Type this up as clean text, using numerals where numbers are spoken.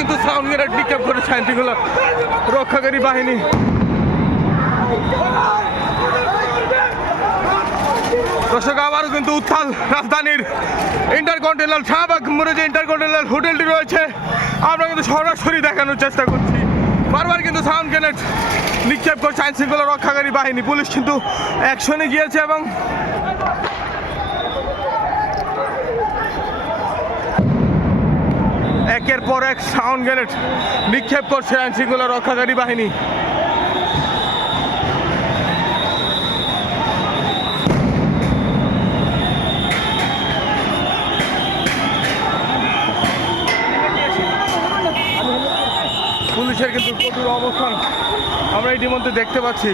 কিন্তু sound grenade নিক্ষেপ করেছে আইনশৃঙ্খলা রক্ষাকারী বাহিনী। দর্শক, আবারও কিন্তু উত্তাল রাজধানীর ইন্টারকন্টিনেন্টাল শাহবাগ মোড়ে যে ইন্টারকন্টিনেন্টাল হোটেলটি রয়েছে, আমরা কিন্তু সরাসরি দেখানোর চেষ্টা করছি। বারবার কিন্তু সাউন্ড গ্রেনেড নিক্ষেপ করছে আইনশৃঙ্খলা রক্ষাকারী বাহিনী। পুলিশ কিন্তু অ্যাকশনে গিয়েছে এবং একের পর এক সাউন্ড গ্রেনেড নিক্ষেপ করছে আইনশৃঙ্খলা রক্ষাকারী বাহিনী। পুলিশের কিন্তু কঠোর অবস্থান আমরা ইতিমধ্যে দেখতে পাচ্ছি।